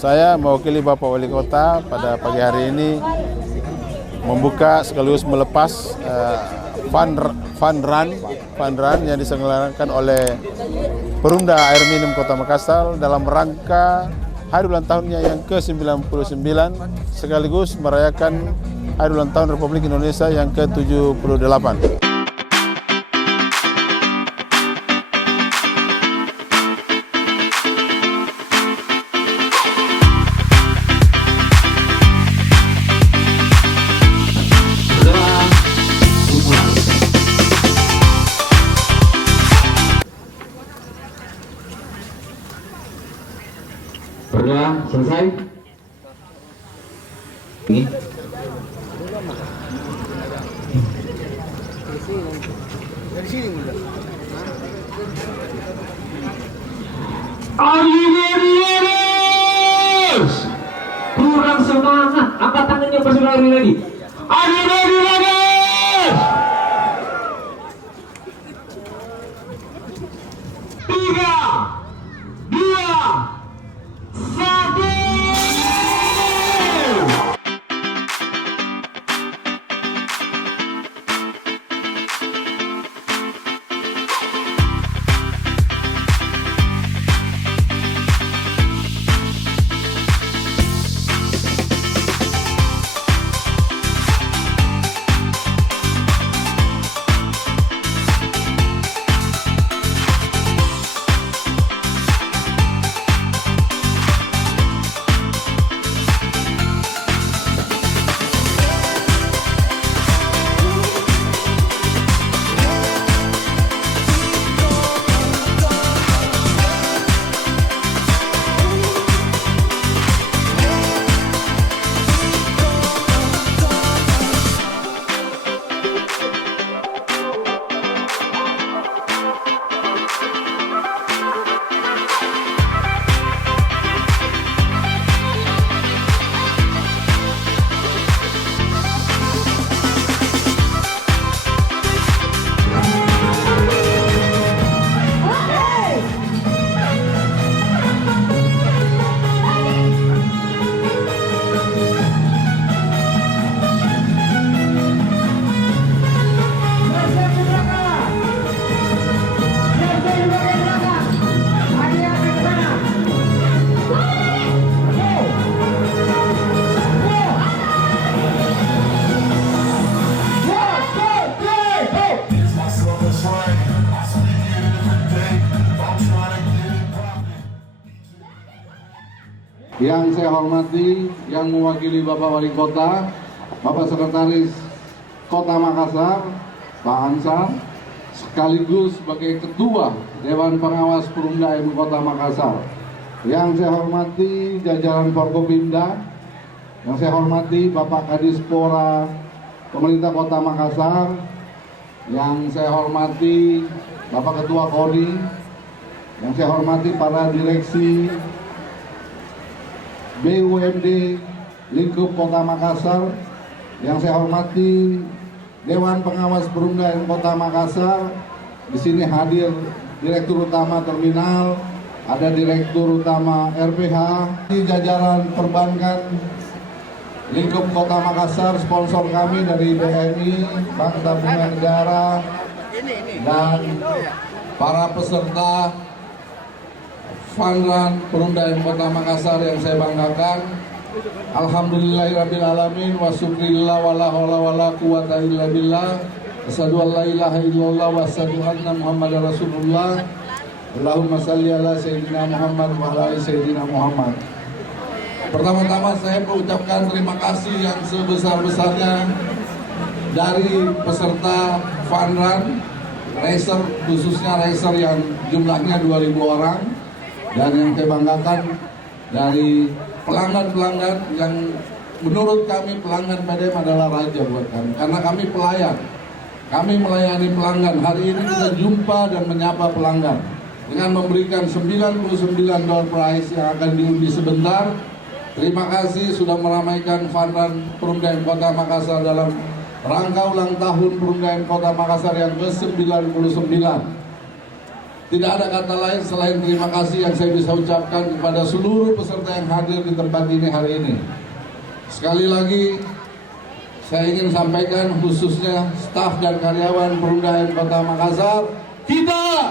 Saya mewakili Bapak Wali Kota pada pagi hari ini membuka sekaligus melepas fun run yang diselenggarakan oleh Perumda Air Minum Kota Makassar dalam rangka hari ulang tahunnya yang ke-99 sekaligus merayakan hari ulang tahun Republik Indonesia yang ke-78. Sudah selesai? Ini. Adios! Kurang semangat. Angkat tangannya pas lari lagi. Adios! Tiga, dua, satu. Yang saya hormati, yang mewakili Bapak Wali Kota, Bapak Sekretaris Kota Makassar, Pak Ansar, sekaligus sebagai Ketua Dewan Pengawas Perumda MI Kota Makassar. Yang saya hormati jajaran Forkopimda, yang saya hormati Bapak Kadispora Pemerintah Kota Makassar, yang saya hormati Bapak Ketua KONI, yang saya hormati para direksi BUMD lingkup Kota Makassar, yang saya hormati Dewan Pengawas Perumda MI Kota Makassar. Di sini hadir Direktur Utama Terminal, ada Direktur Utama RPH, di jajaran perbankan lingkup Kota Makassar, sponsor kami dari BNI, Bank Tabungan Negara, dan para peserta Fun Run Perumda MI Kota Makassar yang saya banggakan. Alhamdulillahirrabbilalamin wa syukrillah wa la hawla wa la quwata illa billah. Asyhadu an la ilaha illallah wa asyhadu anna Muhammadar Rasulullah. Allahumma shalli ala sayyidina Muhammad wa ala ali sayyidina Muhammad. Pertama-tama saya mengucapkan terima kasih yang sebesar-besarnya dari peserta Fun Run racer, khususnya racer yang jumlahnya 2.000 orang. Dan yang saya banggakan dari pelanggan-pelanggan yang menurut kami pelanggan PDM adalah raja buat kami, karena kami pelayan, kami melayani pelanggan. Hari ini kita jumpa dan menyapa pelanggan dengan memberikan 99 door prize yang akan diundi sebentar. Terima kasih sudah meramaikan Fun Run Perumda MI Kota Makassar dalam rangka ulang tahun Perumda MI Kota Makassar yang ke-99. tidak ada kata lain selain terima kasih yang saya bisa ucapkan kepada seluruh peserta yang hadir di tempat ini hari ini. Sekali lagi, saya ingin sampaikan khususnya staf dan karyawan Perumda AM Kota Makassar, kita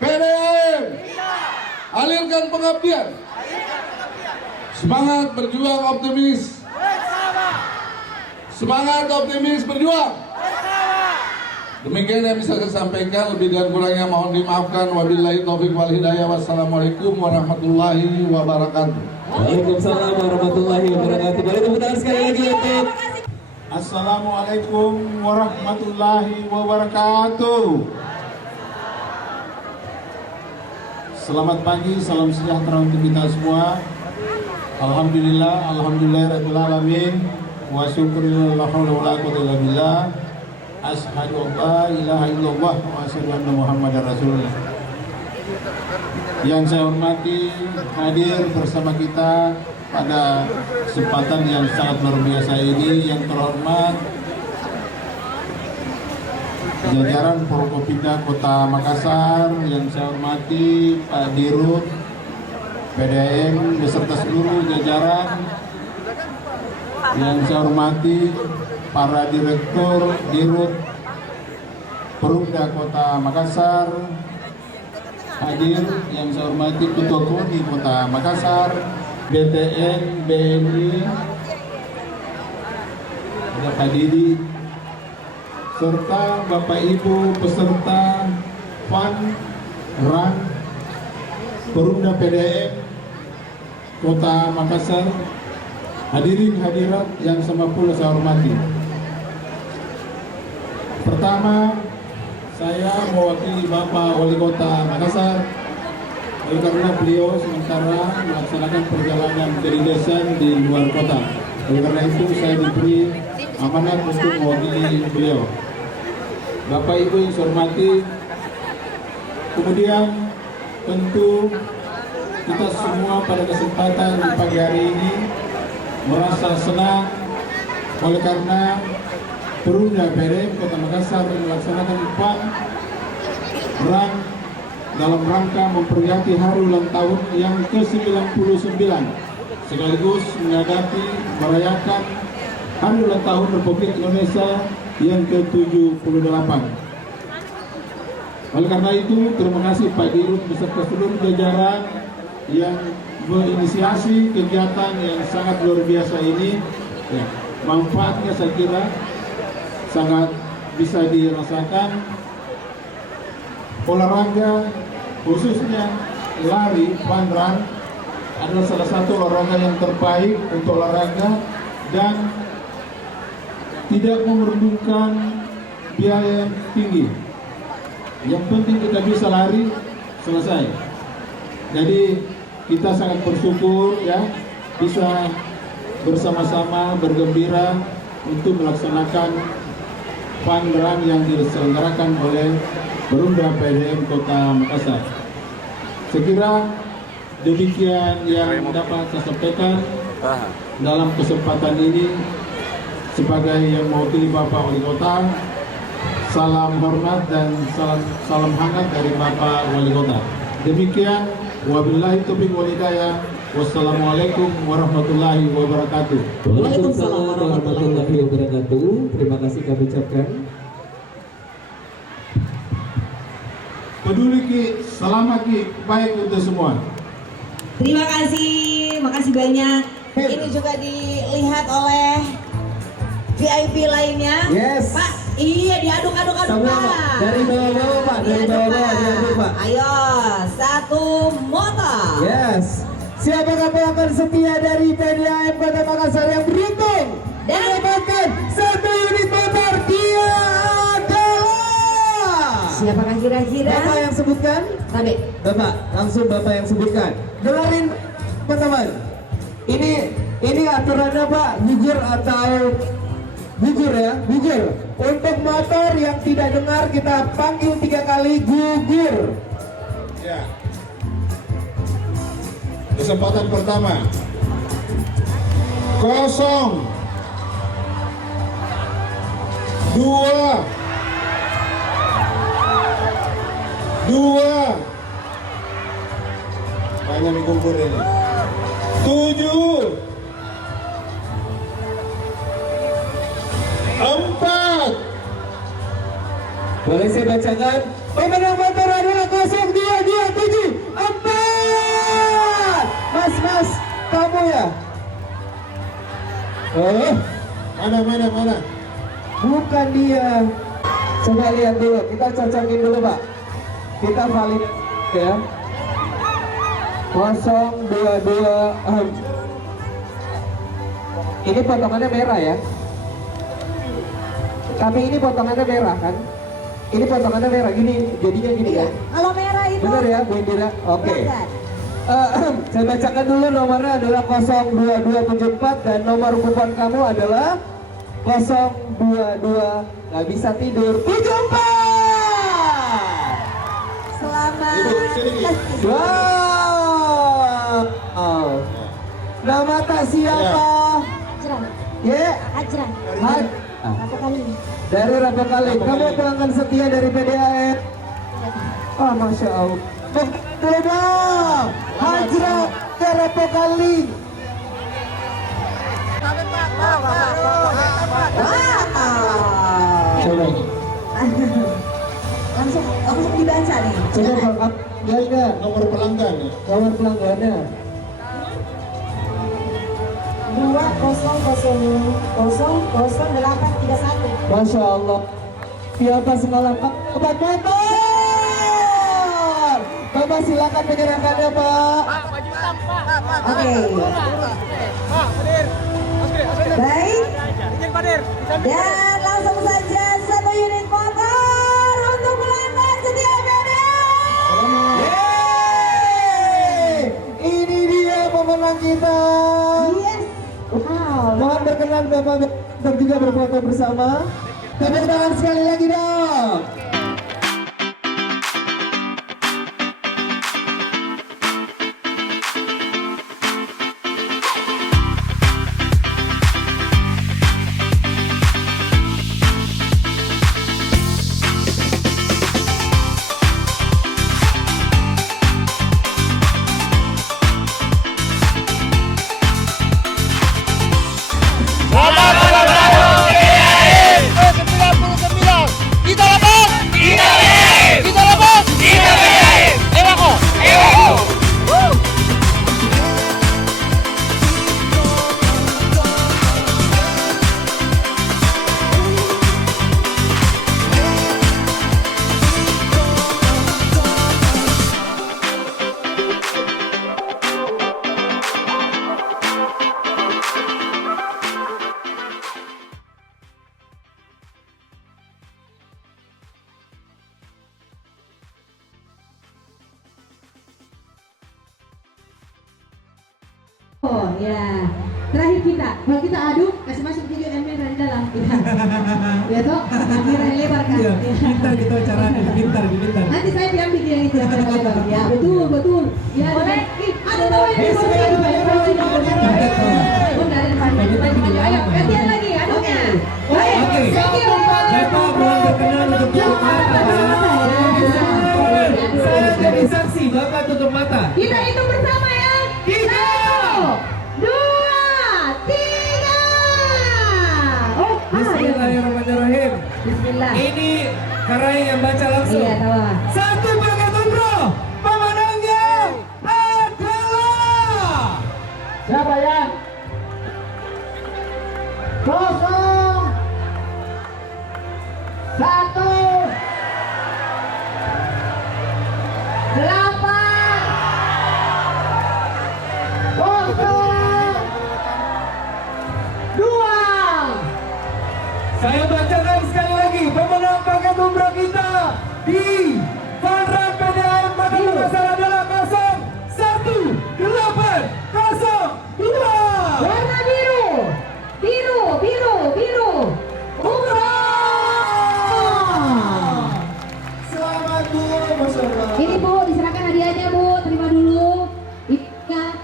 PDAM alirkan pengabdian, semangat berjuang optimis, semangat optimis berjuang. Demikian yang bisa saya sampaikan, lebih dan kurangnya mohon dimaafkan. Wabillahi taufiq wal hidayah. Wassalamualaikum warahmatullahi wabarakatuh. Waalaikumsalam warahmatullahi wabarakatuh. Boleh tepuk tangan sekali lagi untuk Assalamualaikum warahmatullahi wabarakatuh. Selamat pagi, salam sejahtera untuk kita semua. Alhamdulillahirabbil alamin. Wa syukrulillah la haula wala quwwata illa billah. Asyhadu an la ilaha illallah wa asyhadu anna Muhammadar Rasulullah. Yang saya hormati, hadir bersama kita pada kesempatan yang sangat luar biasa ini, yang terhormat jajaran Forkopimda Kota Makassar, yang saya hormati Pak Dirut PDAM beserta seluruh jajaran, yang saya hormati para direktur Dirut Perumda Kota Makassar, hadir yang saya hormati Ketua KONI Kota Makassar, BTN, BNI, ada Pak Didi, serta Bapak Ibu peserta Fun Run Perumda PDAM Kota Makassar, hadirin hadirat yang sama pula saya hormati. Pertama, saya mewakili Bapak Wali Kota Makassar, karena beliau sementara melaksanakan perjalanan kedinasan di luar kota. Oleh karena itu saya diberi amanat untuk mewakili beliau. Bapak Ibu yang saya hormati, kemudian tentu kita semua pada kesempatan di pagi hari ini merasa senang oleh karena Perumda PDAM Kota Makassar melaksanakan Fun Run dalam rangka memperingati hari ulang tahun yang ke-99 sekaligus merayakan hari ulang tahun Republik Indonesia yang ke-78. Oleh karena itu, terima kasih Pak Dirut beserta seluruh jajaran yang menginisiasi kegiatan yang sangat luar biasa ini. Ya, manfaatnya saya kira sangat bisa dirasakan. Olahraga khususnya lari fun run adalah salah satu olahraga yang terbaik untuk olahraga dan tidak memerlukan biaya yang tinggi. Yang penting kita bisa lari, selesai. Jadi kita sangat bersyukur ya bisa bersama-sama bergembira untuk melaksanakan Fun Run yang diselenggarakan oleh Perumda PDAM Kota Makassar. Sekira demikian yang dapat saya sampaikan dalam kesempatan ini sebagai yang mewakili Bapak Wali Kota. Salam hormat dan salam hangat dari Bapak Wali Kota. Demikian, wabillahi taufiq wal hidayah. Wassalamualaikum warahmatullahi wabarakatuh. Waalaikumsalam warahmatullahi wabarakatuh. Terima kasih kami ucapkan. Peduli Ki, selamat Ki, baik untuk semua. Terima kasih, makasih banyak. Ini juga dilihat oleh VIP lainnya. Yes. Pak, iya diaduk-aduk Pak. Dari bawah-bawah Pak, dari bawah-bawah diaduk Pak. Ayo, satu motor. Yes. Siapakah pelakon setia dari PDAM Kota Makassar yang beruntung mendapatkan 1 unit motor? Dia adalah Siapakah kira-kira? Bapak yang sebutkan? Tabe. Bapak, langsung Bapak yang sebutkan. Dengerin teman-teman. Ini aturannya Pak, gugur atau gugur ya, gugur. Untuk motor yang tidak dengar kita panggil 3 kali gugur. Ya. Kesempatan pertama 0 2 3 2. Banyak mie kumpur ini. 7. 4. Boleh saya bacakan? Pemenang motor adalah 0227 4. Mas, kamu ya? Oh, Mana? bukan dia. Coba lihat dulu, kita cocokin dulu Pak. Kita valid ya. 022 Ini potongannya merah ya. Tapi ini potongannya merah kan? Ini potongannya merah gini, jadinya gini Iya. ya. Kalau merah itu. Benar ya, Bu Indira? Oke. Pelanggan. Saya bacakan dulu nomornya adalah 02274 dan nomor kupon kamu adalah 022 nggak bisa tidur 74. Selamat. Ibu, sini. Wow. Nama tak siapa? Ajran, Ya. Ajran, Had. apa kali? Dari Rabu Kali. Kamu pelanggan setia dari PDAM. Ah, Masya Allah. Dong, Hajrat dari Rabu Kali. Coba. Langsung dibaca nih. Coba Pak, ya enggak? Nomor pelanggan ya. Nomor pelanggannya. 20000831. Masya Allah. Siapa semalam obat motor? Bapak silakan menyerahkannya Pak. Oke. Baik. Dan langsung saja 1 unit motor untuk pelanggan setia PDAM. Yeay! Ini dia pemenang kita. Yes. Wow. Mohon berkenan Bapak untuk juga berfoto bersama. Tepuk tangan sekali lagi dong. Oh ya, terakhir kita, kalau kita aduk, kasih masuk video ember dari dalam. Ya toh, kamera yang lebar kan. Pintar gitu caranya, pintar. Nanti saya bilang video yang itu yang lebar. Ya betul. Ya boleh. Ada tahu yang di bawah ini, ayo, gantian lagi aduknya. Baik, thank you. Bapak mohon berkenan untuk tutup mata. Saya jadi saksi, Bapak tutup mata. Kita hitung bersama ya. 1, 2, 3. Oh, Bismillahirrahmanirrahim. Bismillah. Ini Karai yang baca langsung. Iya, tahu. Satu paket umroh, pemenangnya adalah siapa ya? 0, 8, 0, 2. Saya bacakan sekali lagi pemenang paket umroh kita di Fun Run PDAM Kota Makassar adalah 01802. Warna biru. Umroh. Selamat Bu, Masya Allah. Ini Bu, diserahkan hadiahnya Bu, terima dulu.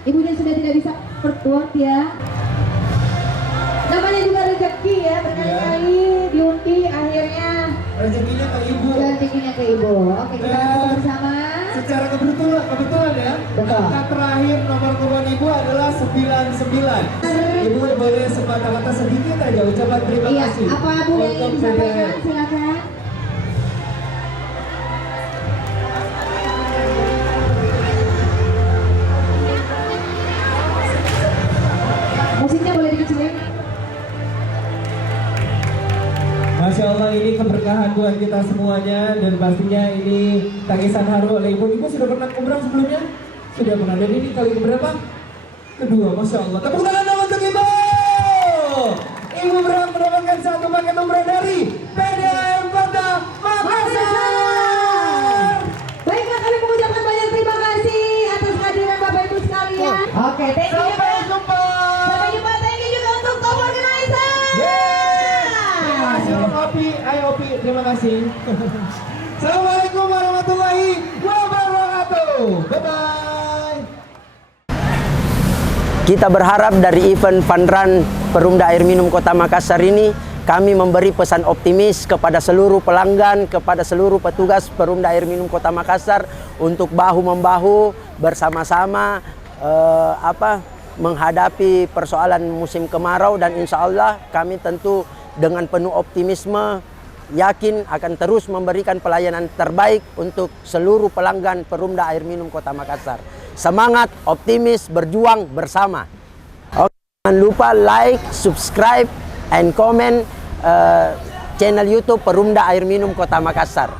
Ibunya sudah tidak bisa bertuang ya. Namanya juga rezeki ya, berkali-kali diunti akhirnya Rezekinya ke Ibu. rezekinya ke ke Ibu. Oke, kita foto bersama. Secara kebetulan ya, Betul. angka terakhir nomor telepon Ibu adalah 99. Ibu boleh sepatah-patah sedikit aja ucapan terima Iya, kasih. apa Bu yang ingin untuk disampaikan? BDM. Silakan. Musiknya boleh dikecilin. Masya Allah, ini keberkahan buat kita semuanya dan pastinya ini tangisan haru oleh Ibu. Ibu sudah pernah umrah sebelumnya? Sudah pernah, dan ini kali keberapa? Kedua, Masya Allah. Tepuk tangan dong untuk Ibu. Ibu berhak mendapatkan satu paket umrah dari PDM Kota Makassar. Baiklah, kami mengucapkan banyak terima kasih atas kehadiran Bapak Ibu sekalian. Oke, thank you. Sampai jumpa. Sampai jumpa, thank you juga untuk top organizer. Terima kasih untuk Opi. Ayo Opi, terima kasih. Assalamualaikum warahmatullahi wabarakatuh. Bye-bye. Kita berharap dari event Fun Run Perumda Air Minum Kota Makassar ini kami memberi pesan optimis kepada seluruh pelanggan, kepada seluruh petugas Perumda Air Minum Kota Makassar untuk bahu-membahu bersama-sama menghadapi persoalan musim kemarau, dan insya Allah kami tentu dengan penuh optimisme yakin akan terus memberikan pelayanan terbaik untuk seluruh pelanggan Perumda Air Minum Kota Makassar. Semangat, optimis, berjuang bersama. Oke, jangan lupa like, subscribe, and comment channel YouTube Perumda Air Minum Kota Makassar.